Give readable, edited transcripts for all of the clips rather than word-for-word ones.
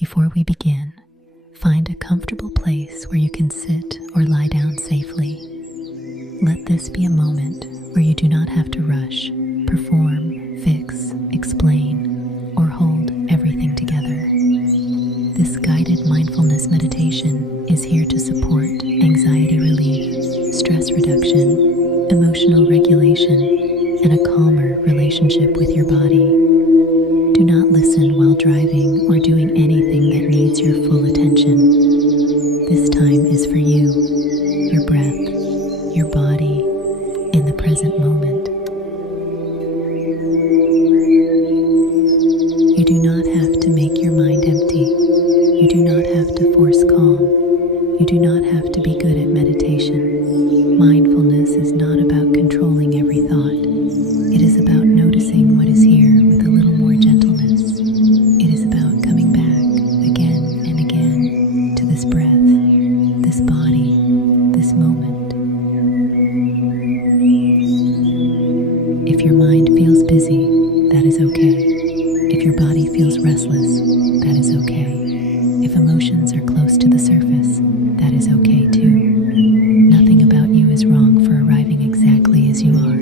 Before we begin, find a comfortable place where you can sit or lie down safely. Let this be a moment where you do not have to rush, perform, fix, explain, or hold everything together. This guided mindfulness meditation is here to support anxiety relief, stress reduction, emotional regulation, and a calmer relationship with your body. Do not listen while driving or doing anything that needs your full attention. This time is for you, your breath, your body, in the present moment. You do not have to make your mind empty. You do not have to force calm. You do not have to be good at meditation. Mindfulness is not about controlling every thought. It is about noticing what is here with a little more gentleness. It is about coming back again and again to this breath, this body, this moment. If your mind feels busy, that is okay. If your body feels restless, that is okay. If emotions are close to the surface, that is okay too. Nothing about you is wrong for arriving exactly as you are.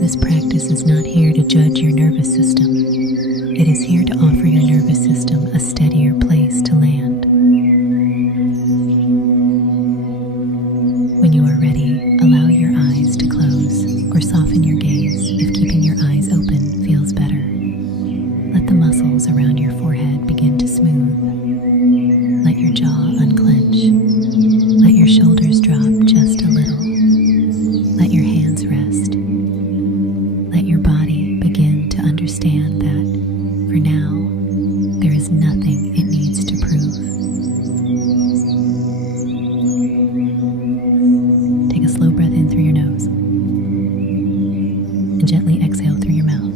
This practice is not here to judge your nervous system. It is here to offer your nervous system a steadier place to land. When you are ready, allow your eyes to close or soften your gaze if keeping your eyes open feels better. Let the muscles around your forehead begin to smooth. Let your jaw unclench. Let your shoulders drop just a little. Let your hands rest. Let your body begin to understand that, for now, there is nothing it needs to prove. Take a slow breath in through your nose and gently exhale through your mouth.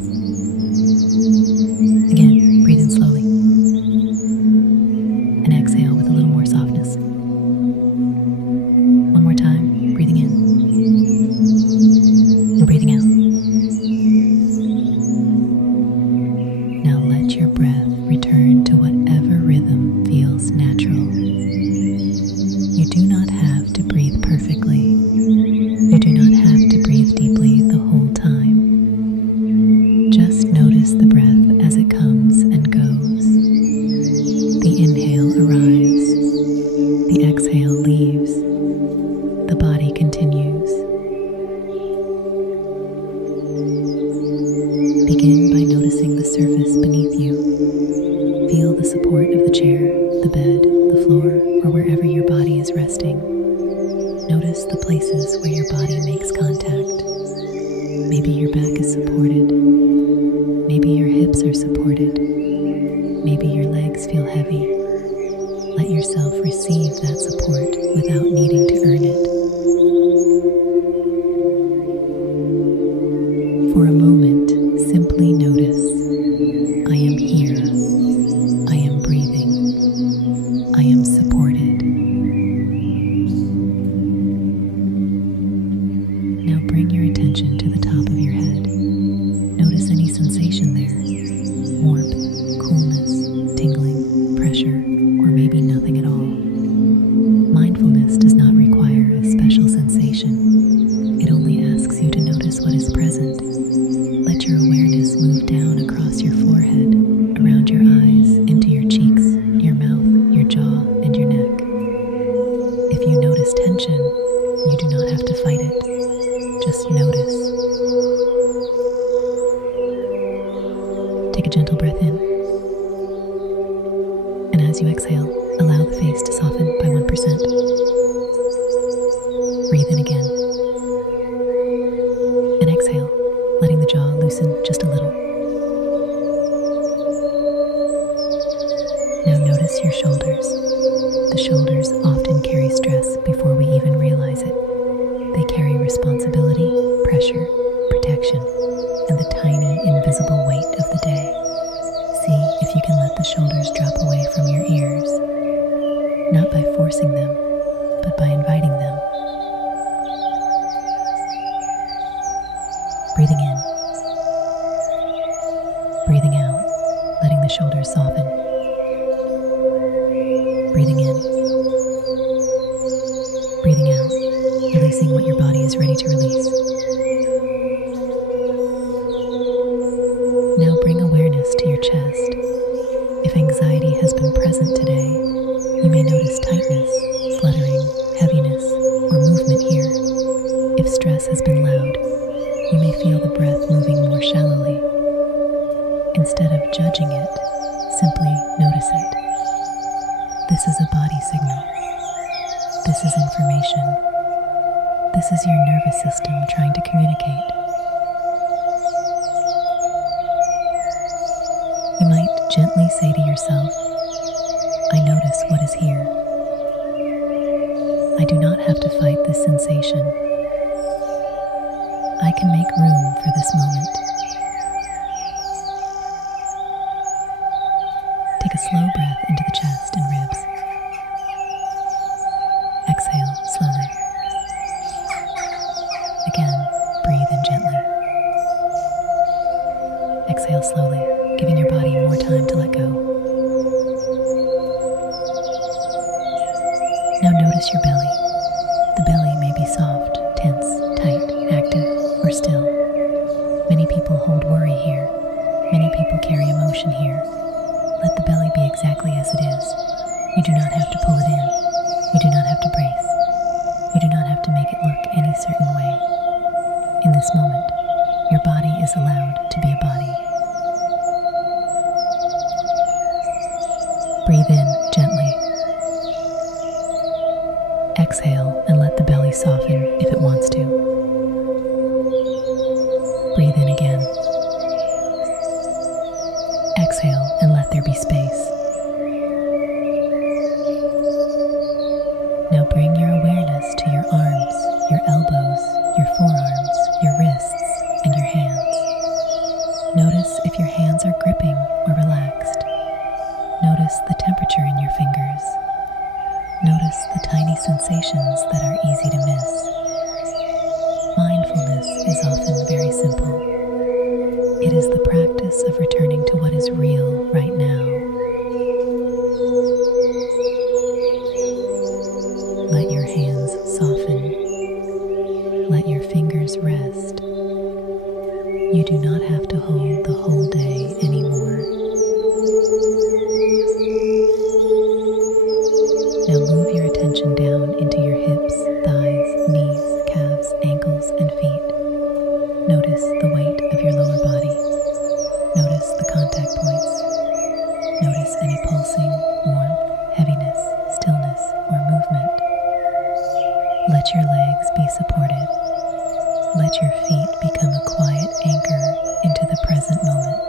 Again, breathe in slowly and exhale with a little more softness. One more time, breathing in and breathing out. Now let your breath return to whatever rhythm feels natural. You do not have to breathe perfectly. You do not have to breathe deeply the whole time. Just notice the breath as it comes and goes. The inhale arrives. The exhale leaves. The body continues. Begin by noticing the surface beneath you. Feel the support of the chair, the bed, the floor, or wherever your body is resting. Notice the places where your body makes contact. Maybe your back is supported. Maybe your hips are supported. Maybe your legs feel heavy. Let yourself receive that support without needing to earn it. For a moment, simply notice, I am here. I am breathing. I am supported. Now bring your attention to the top of your head. Notice any sensation there. Warmth, coolness, tingling, pressure, or maybe nothing at all. Mindfulness does not require a special sensation. It only asks you to notice what is present. Let your awareness move down across your forehead, around your eyes, into your cheeks, your mouth, your jaw, and your neck. If you notice tension, you do not have to fight it. Just notice. Take a gentle breath in. And as you exhale, allow the face to soften by 1%. Breathe in again. And exhale, letting the jaw loosen just a little. Now notice your shoulders. The shoulders often carry stress before we even realize it. They carry responsibility, pressure, protection, and the tiny, invisible weight of the day. See if you can let the shoulders drop away from your ears, not by forcing them, but by inviting them. Breathing in, breathing out, letting the shoulders soften. Breathing in, breathing out, releasing what your body is ready to release. Now bring awareness to your chest. If anxiety has been present today, you may notice tightness, fluttering, heaviness, or movement here. If stress has been loud, you may feel the breath moving more shallowly. Instead of judging it, simply notice it. This is a body signal. This is information. This is your nervous system trying to communicate. You might gently say to yourself, I notice what is here. I do not have to fight this sensation. I can make room for this moment. Take a slow breath into the chest and ribs. Exhale slowly. Again, breathe in gently. Exhale slowly, giving your body more time to let go. Now notice your belly. The belly may be soft, tense, tight, active, or still. Many people hold worry here. Many people carry emotion here. Let the belly be exactly as it is. You do not have to pull it in. You do not have to brace. You do not have to make it look any certain way. In this moment, your body is allowed to be a body. Breathe in gently. Exhale and let the belly soften if it wants to. Breathe in again. Exhale and let there be space. Now bring your awareness to your arms, your elbows, your forearms, your wrists, and your hands. Notice if your hands are gripping or relaxed. Notice the temperature in your fingers. Notice the tiny sensations that are easy to miss. Mindfulness is often very simple. It is the practice of returning to what is real right now. Let your hands soften. Let your fingers rest. You do not have to hold the whole day anymore. Now move your attention down into your hips, thighs, knees, calves, ankles, and feet. Notice the weight of your lower body. Notice the contact points. Notice any pulsing, warmth, heaviness, stillness, or movement. Let your legs be supported. Let your feet become a quiet anchor into the present moment.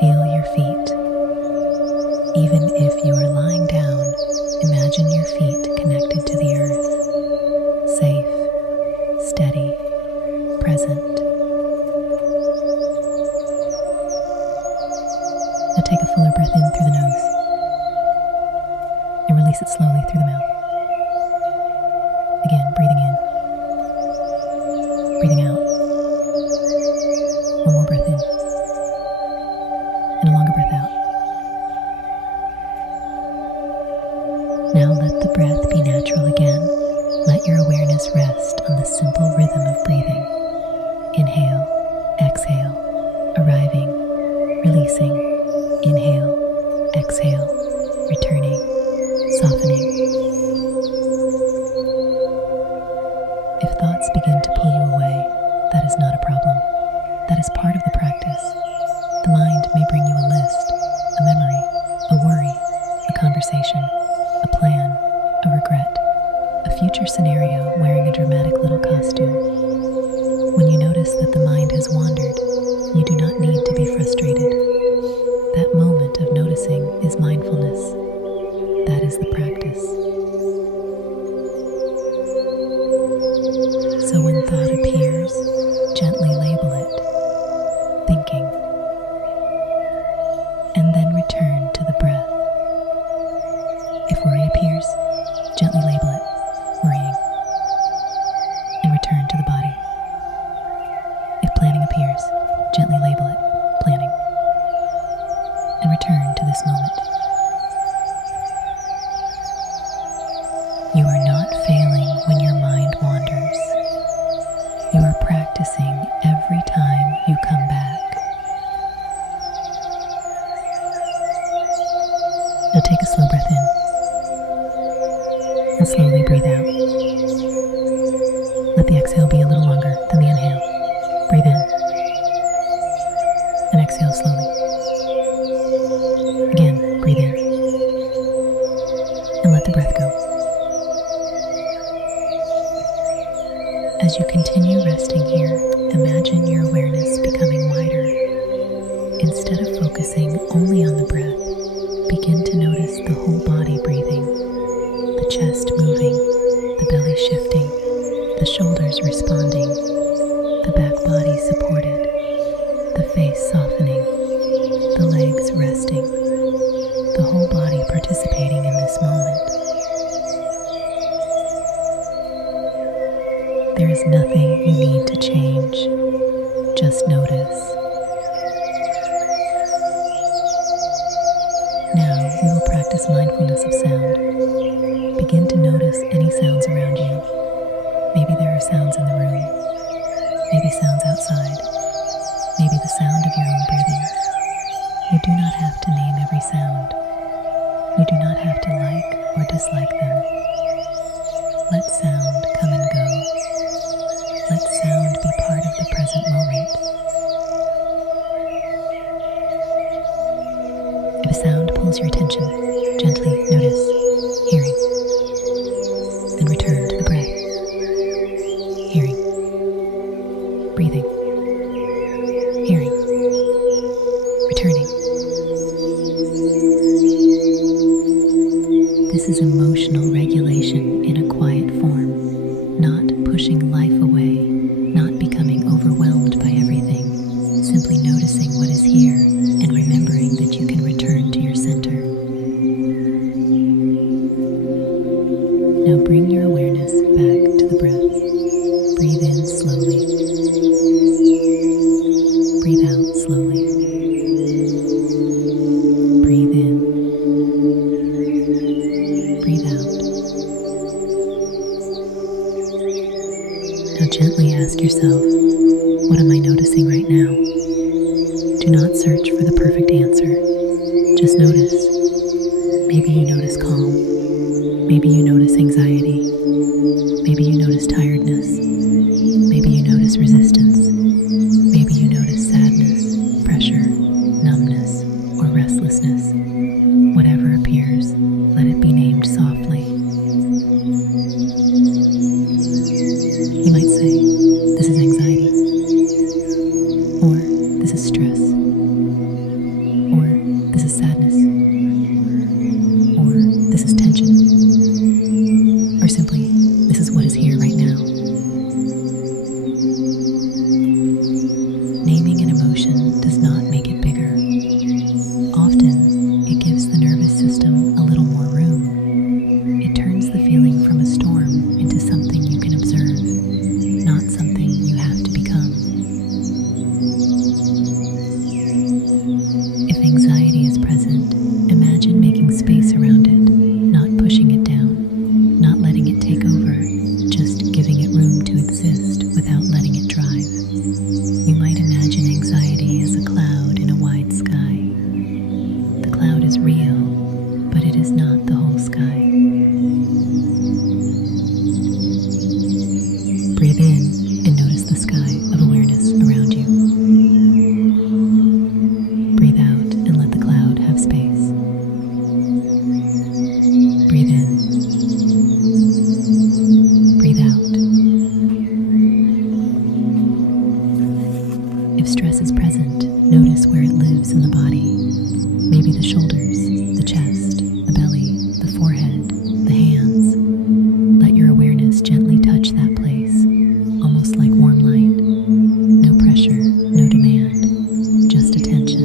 Feel your feet. Even if you are lying down, imagine your feet connected to the earth, safe, steady, present. Now take a fuller breath in through the nose and release it slowly through the mouth. Again, breathing in, breathing out. One more breath in, and a longer breath out. Now let the breath be natural again. Let your awareness rest on the simple rhythm of breathing. Inhale, exhale, arriving, releasing, inhale, exhale, returning, softening. If thoughts begin to pull you away, that is not a problem. That is part of the practice. The mind may bring you a list, a memory, a worry, a conversation, a plan, a regret, a future scenario wearing a dramatic little costume. When you notice that the mind has wandered, you do not need to be frustrated. That moment of noticing is mindfulness. and return to this moment. You are not failing when your mind wanders. You are practicing every time you come back. Now take a slow breath in and slowly breathe out. Let the exhale be a little longer than the inhale. Breathe in and exhale slowly. Again, breathe in and let the breath go. As you continue resting here, imagine your awareness becoming wider. Instead of focusing only on the breath, begin to notice the whole body breathing, the chest moving, the belly shifting, the shoulders responding, the back body supported, the face softening, the legs resting, the whole body participating in this moment. There is nothing you need to change, just notice. Now we will practice mindfulness of sound. Begin to notice any sounds around you. Maybe there are sounds in the room, maybe sounds outside, maybe the sound of your own breathing. You do not have to name every sound. You do not have to like or dislike them. Let sound come and go. Let sound be part of the present moment. If a sound pulls your attention, gently notice hearing. Then return to the breath. Hearing. Breathing. Hearing. Returning. This is emotional regulation in a quiet form, not pushing life away, not becoming overwhelmed by everything, simply noticing what is here and remembering that you can return to your center. Now bring your awareness back to the breath. Breathe in slowly. Breathe out slowly. Breathe in. Breathe out. Now gently ask yourself, what am I noticing right now? Do not search for the perfect answer. Just notice. Maybe you notice calm. Maybe you notice anxiety. Maybe you notice tiredness. Maybe you notice resistance. Maybe you notice sadness, pressure, numbness, or restlessness. Whatever appears, let it be named softly. You might say, this is anxiety, or this is stress, or this is sadness, or this is tension, or simply, this is what is here right now. Naming an emotion does not make it bigger. Often, it gives the nervous system a little more room. It turns the feeling from a storm into something you can observe, not something you have to become. If anxiety is present, imagine making space around it, not pushing it down, not letting it take over, just giving it room to exist without letting it drive. You might imagine anxiety as a cloud in a wide sky. The cloud is real, but it is not the whole sky. Breathe in and notice the sky of awareness around you. Breathe out and let the cloud have space. Breathe in. Breathe out. If stress is present, notice where it lives in the body. Maybe the shoulders, the chest, the belly, the forehead, the hands. Let your awareness gently touch that place, almost like warm light. No pressure, no demand, just attention.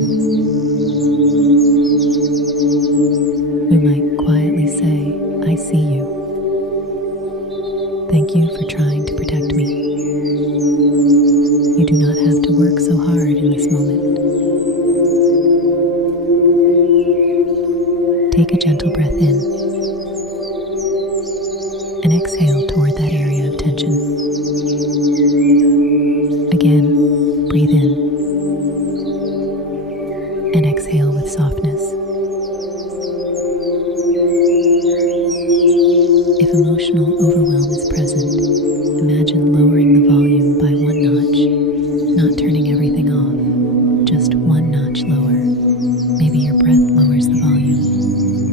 You might quietly say, I see you. Thank you for trying to protect me. You do not have to work so hard in this moment. Take a gentle breath in and exhale toward that area of tension. Again, breathe in and exhale with softness. If emotional overwhelm is present, imagine lowering the volume by one notch, not turning everything off, just one notch lower. Maybe your breath lowers the volume.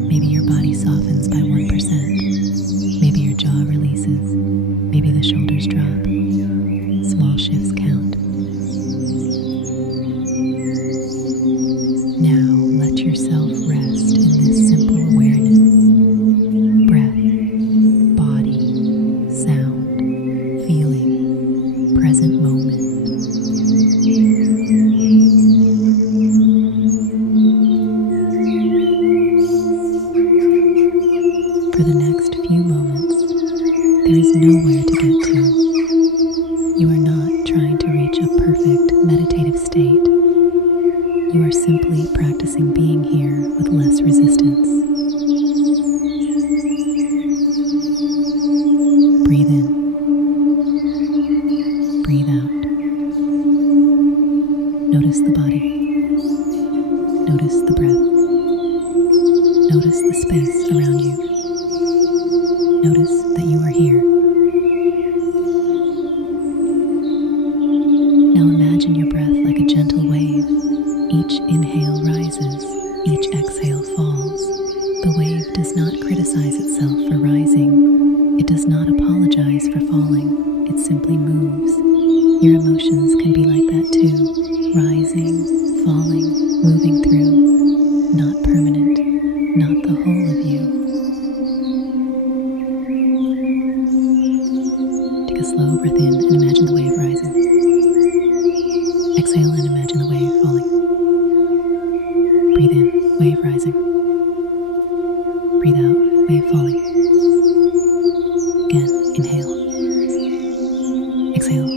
Maybe your body softens by 1%. Maybe your jaw releases. Maybe the shoulders drop. Small shifts count. Now let yourself rest in this simple awareness. Breath, body, sound, feeling, present moment. For the next few moments, there is nowhere to get to. You are not trying to reach a perfect meditative state. You are simply practicing being here with less resistance. Breathe in. Breathe out. Notice the body. Notice the breath. Notice the space around you. Notice that you are here. Now imagine your breath like a gentle wave. Each inhale rises, each exhale falls. The wave does not criticize itself for rising. It does not apologize for falling. It simply moves. Your emotions can be like that too. Rising, falling, moving through. Not permanent, not the whole of you. Take a slow breath in and imagine the wave rising. Exhale and imagine the wave falling. Breathe in, wave rising. Breathe out, wave falling. Again, inhale. Exhale.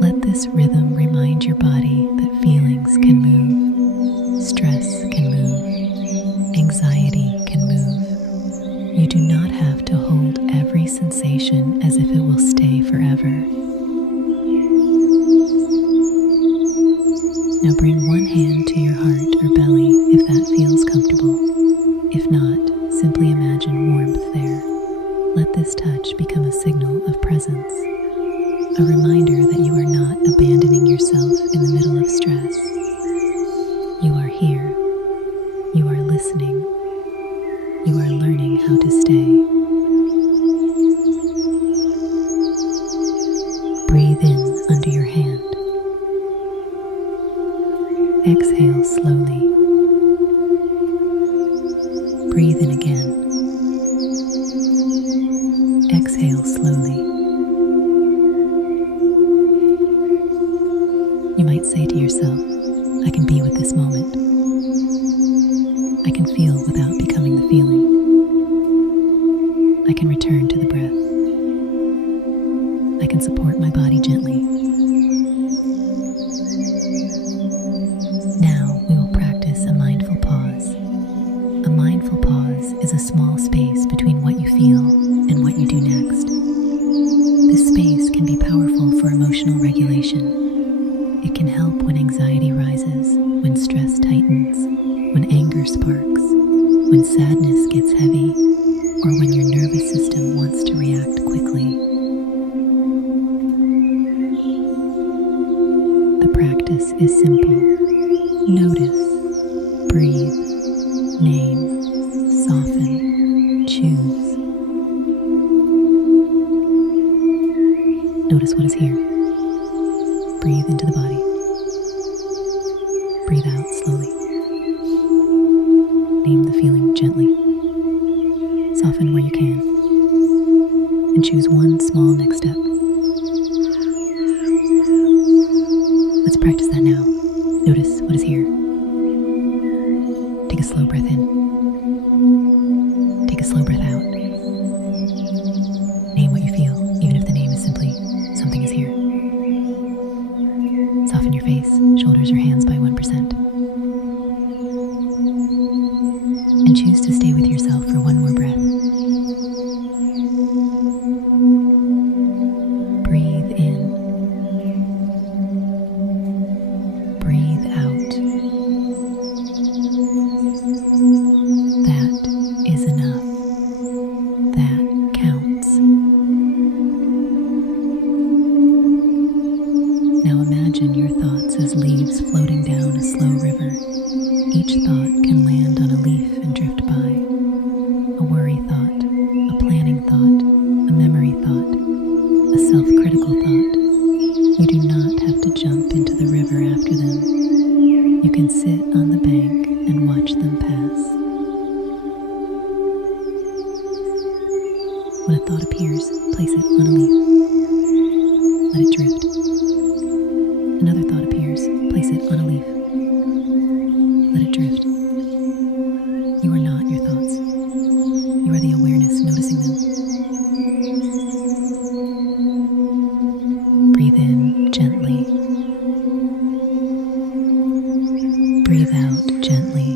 Let this rhythm remind your body that feelings can move, stress can move, anxiety can move. You do not have to hold every sensation as if it will stay forever. Now bring one hand to your heart or belly if that feels comfortable. If not, simply imagine warmth there. Let this touch become a signal of presence, a reminder that you are not abandoning yourself in the middle of stress. You are here. You are listening. You are learning how to stay. Breathe in under your hand. Exhale slowly. Breathe in again. Exhale slowly. You might say to yourself, I can be with this moment. I can feel without becoming the feeling. I can return to the breath. I can support my body gently. Now we will practice a mindful pause. A mindful pause is a small space between what you feel and what you do next. This space can be powerful for emotional regulation. It can help when anxiety rises, when stress tightens, when anger sparks, when sadness gets heavy, or when your nervous system wants to react quickly. The practice is simple. Notice, breathe, name, soften, choose. Notice what is here. Breathe into the body. Breathe out slowly. Name the feeling gently. Soften where you can. And choose one small next step. Let's practice that now. Notice what is here. Take a slow breath in. Take a slow breath out. Name what you feel, even if the name is simply something is here. Soften your face, shoulders, or hands by 1%. and choose to stay with yourself for one more breath. Breathe in. Breathe out. That is enough. That counts. Now imagine your thoughts as leaves floating down a slow river. Each thought can land on a leaf and drift by. A worry thought, a planning thought, a memory thought, a self-critical thought. You do not have to jump into the river after them. You can sit on the bank and watch them pass. When a thought appears, place it on a leaf. Let it drift. Another thought appears, place it on a leaf. Let it drift. You are not your thoughts. You are the awareness noticing them. Breathe in gently. Breathe out gently.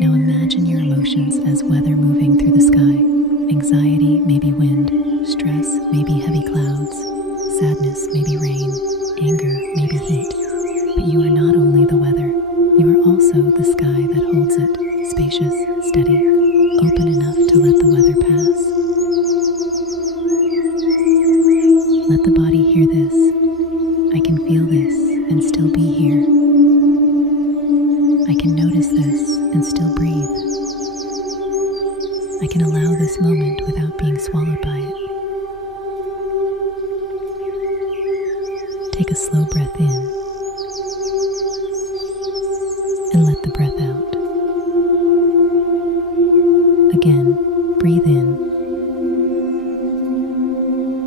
Now imagine your emotions as weather moving through the sky. Anxiety may be wind, stress may be heavy clouds, sadness may be rain, anger may be heat. But you are not only the weather, you are also the sky that holds it, spacious, steady, open enough to let the weather pass. Let the body hear this. I can feel this and still be here. I can notice this and still breathe. I can allow this moment without being swallowed by it. Take a slow breath in and let the breath out. Again, breathe in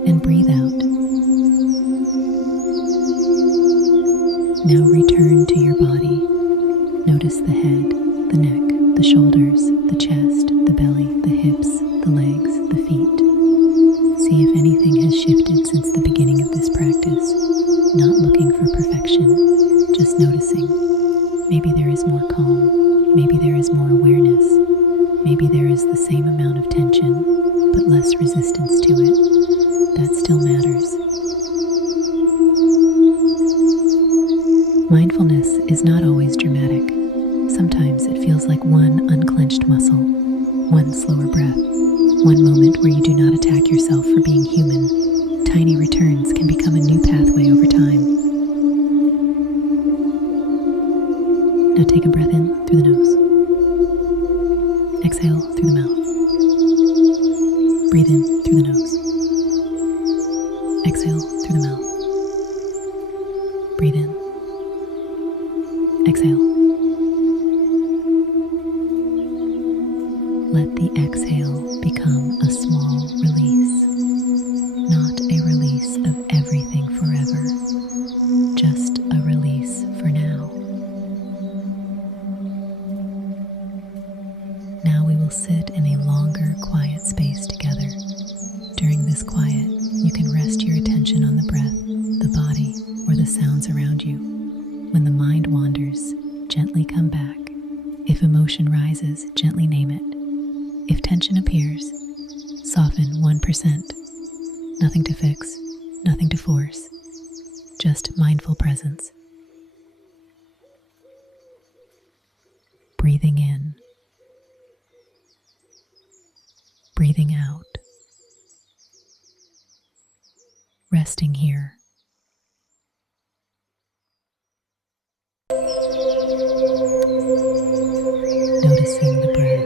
and breathe out. Now return to your body. Notice the head, the neck, the shoulders, the chest, the belly, the hips, the legs, the feet. See if anything has shifted since the beginning of this practice. Not looking for perfection, just noticing. Maybe there is more calm, maybe there is more awareness, maybe there is the same amount of tension, but less resistance to it. That still matters. Mindfulness is not always dramatic. Sometimes it feels like one unclenched muscle, one slower breath, one moment where you do not attack yourself for being human. Tiny returns can become a new pathway over time. Now take a breath in through the nose. Exhale through the mouth. Breathe in through the nose. Exhale through the mouth. Breathe in. Exhale. Let the exhale become a small release. Not a release of everything forever, just a release for now. Now we will sit in a longer, quiet space together. During this quiet, you can rest your attention on the breath, the body, or the sounds around you. When the mind wanders, gently come back. If emotion rises, gently name it. If tension appears, soften 1%. Nothing to fix, nothing to force, just mindful presence. Breathing in, breathing out, resting here. Noticing the breath,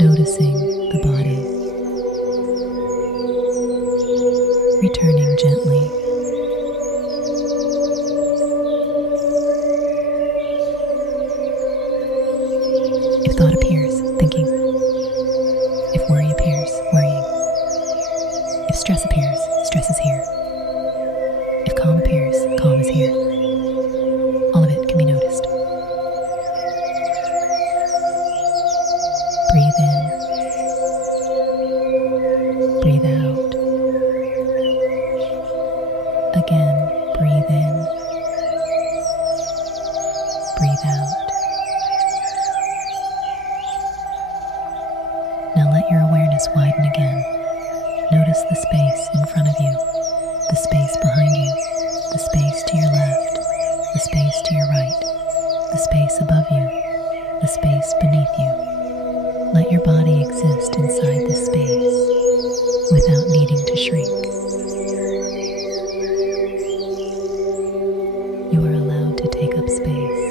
noticing the body, returning gently. If thought appears, thinking. If worry appears, worrying. If stress appears, stress is here. If calm appears, calm is here. All of it can be noticed. Breathe in. Breathe out. Again, breathe in. Notice the space in front of you, the space behind you, the space to your left, the space to your right, the space above you, the space beneath you. Let your body exist inside this space without needing to shrink. You are allowed to take up space.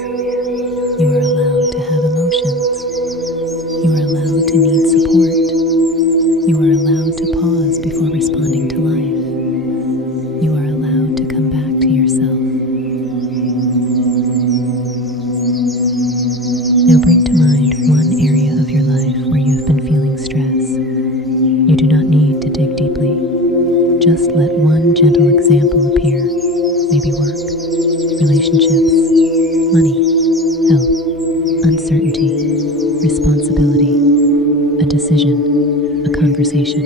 You are allowed to have emotions. You are allowed to need support. You are allowed to pause before responding to life. You are allowed to come back to yourself. Now bring to mind one area of your life where you have been feeling stress. You do not need to dig deeply. Just let one gentle example appear. Maybe work, relationships, money, health, uncertainty, responsibility, a decision, a conversation.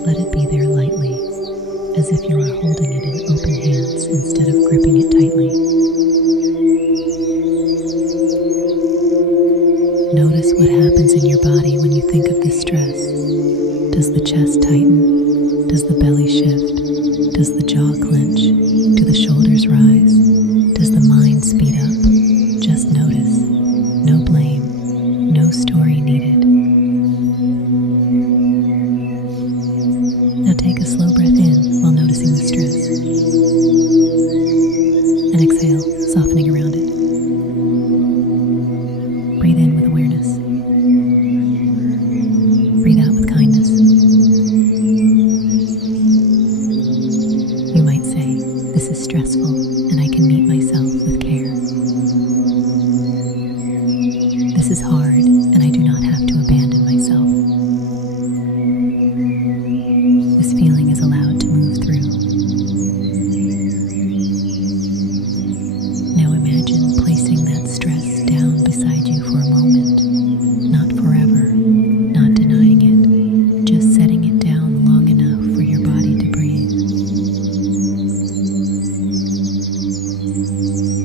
Let it be there lightly, as if you are holding it in open hands instead of gripping it tightly. Notice what happens in your body when you think of this stress. Does the chest tighten? Does the belly shift? Does the jaw clench? Do the shoulders rise? Does the mind speed up? Just notice. No blame. No story needed. Now take a slow breath in while noticing the stress. And exhale, softening around it. Breathe in with awareness. Breathe out with kindness. You might say, this is stressful, and I can meet myself with care. This is hard, and I do not have to abandon myself. This feeling is allowed to move through. Now imagine placing that stress down beside you for a moment, not forever, not denying it, just setting it down long enough for your body to breathe.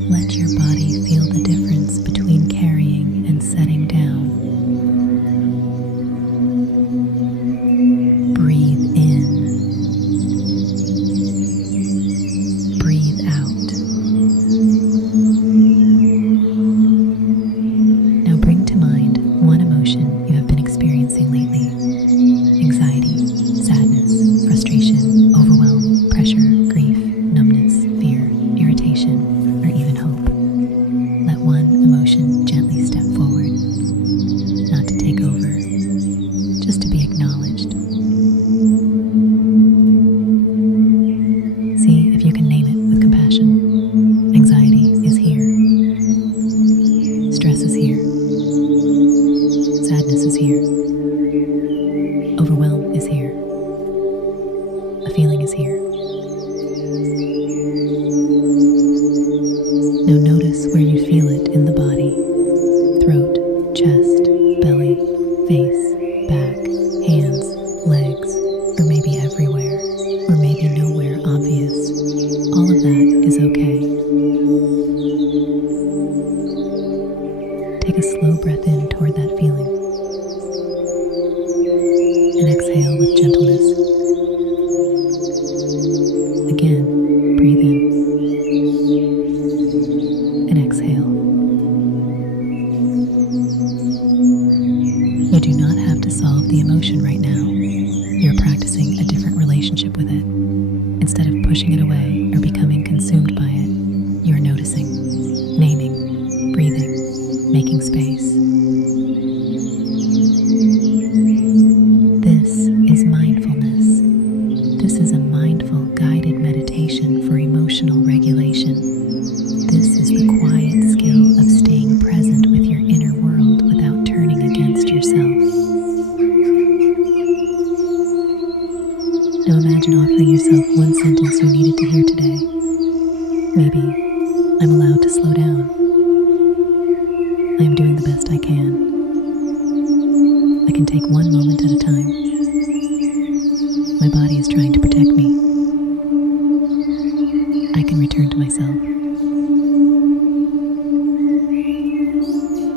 Let your body feel the difference between carrying and setting down. Breathe in. Breathe out. Now bring to mind one emotion you have been experiencing lately. Anxiety, sadness, frustration, overwhelm, pressure, grief, numbness, fear, irritation, or even hope. Let one emotion gently step forward, not to take over, just to be acknowledged. See if you can name it with compassion. Anxiety is here. Stress is here. Sadness is here. Overwhelm is here. A feeling is here. Now notice where you feel it in the body. Throat, chest, belly, face, back, hands, legs, or maybe everywhere, or maybe nowhere obvious. All of that is okay. Take a slow breath in toward that feeling. And exhale with gentleness. Again, breathe in. And exhale. You do not have to solve the emotion right now. You're practicing a different relationship with it. Instead of pushing it away or becoming consumed by it, you're noticing, naming, breathing, making space. This is mindfulness. This is a mindful, guided meditation for emotional regulation. This is the quiet skill of staying present with your inner world without turning against yourself. Now imagine offering yourself one sentence you needed to hear today. Maybe, I'm allowed to slow down. I am doing the best I can. I can take one moment at a time. My body is trying to protect me. I can return to myself.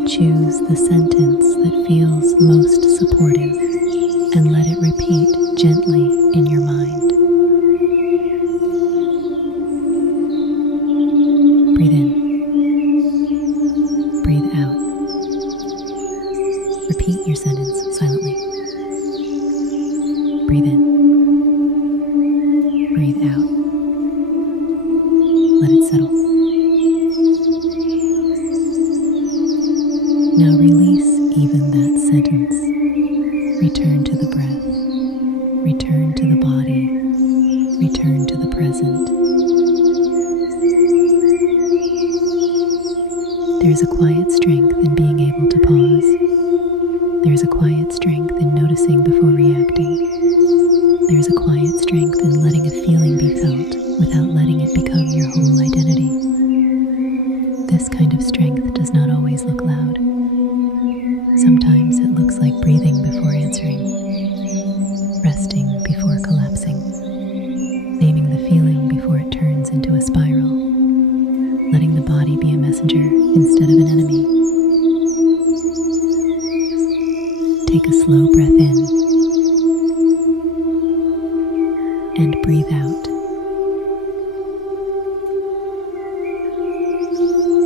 Choose the sentence that feels most supportive and let it repeat gently in your mind. Breathe in. Breathe out. Repeat your sentence silently. Breathe in. Breathe out. Let it settle. Now release even that sentence. Return to the breath. Return to the body. Return to the present. There is a quiet strength in being able to pause. There is a quiet strength in noticing before reacting. There is a quiet strength in letting a feeling be felt without letting it become your whole identity. This kind of strength does not always look loud. Sometimes it looks like breathing before answering, resting before collapsing, naming the feeling before it turns into a spiral, letting the body be a messenger instead of an enemy. Take a slow breath in and breathe out.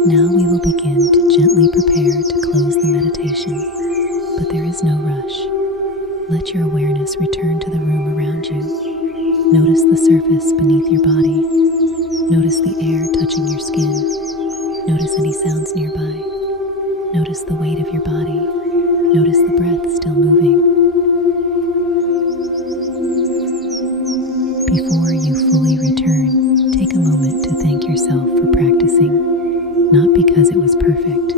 Now we will begin to gently prepare to close the meditation, but there is no rush. Let your awareness return to the room around you. Notice the surface beneath your body. Notice the air touching your skin. Notice any sounds nearby. Notice the weight of your body. Notice the breath still moving. Before you fully return, take a moment to thank yourself for practicing. Not because it was perfect,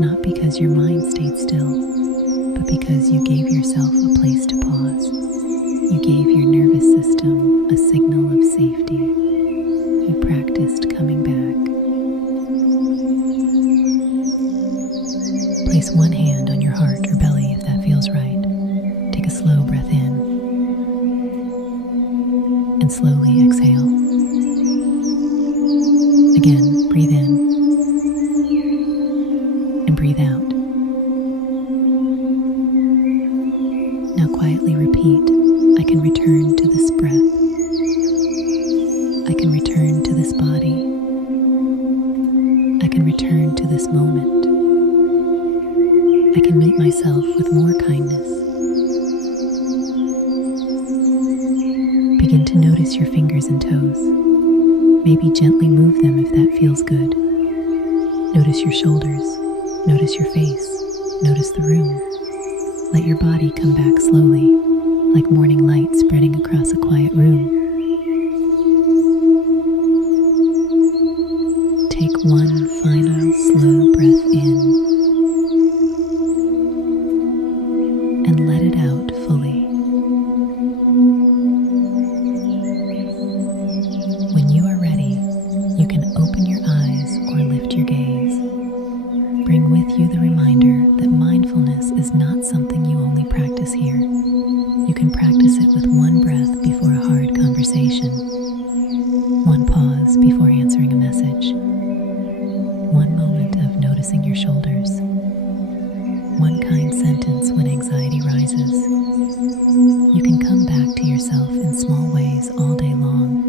not because your mind stayed still, but because you gave yourself a place to pause. You gave your nervous system a signal of safety. You practiced coming back. Place one hand on your heart or belly if that feels right. Take a slow breath in and slowly exhale. Again, breathe in and breathe out. Now quietly repeat, I can return to this breath. I can return to this body. I can return to this moment. I can meet myself with more kindness. Begin to notice your fingers and toes. Maybe gently move them if that feels good. Notice your shoulders. Notice your face. Notice the room. Let your body come back slowly, like morning light spreading across a quiet room. Take one final slow breath in and let it out fully. When you are ready, you can open your eyes or lift your gaze. Bring with you the reminder that mindfulness is not something you only practice here. You can practice it with one breath before a hard conversation, one pause before answering a message, one moment of noticing your shoulders, one kind sentence when anxiety rises. You can come back to yourself in small ways all day long.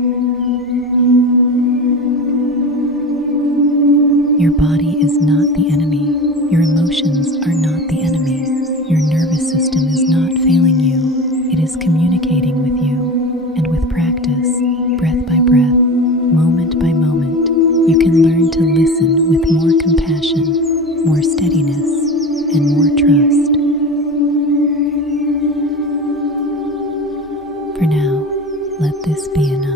Your body is not the enemy. Your emotions are not the enemy. Your nervous system is not failing you. It is communicating with you. And with practice, breath by breath, moment by moment, you can learn to listen with more compassion, more steadiness, and more trust. For now, let this be enough.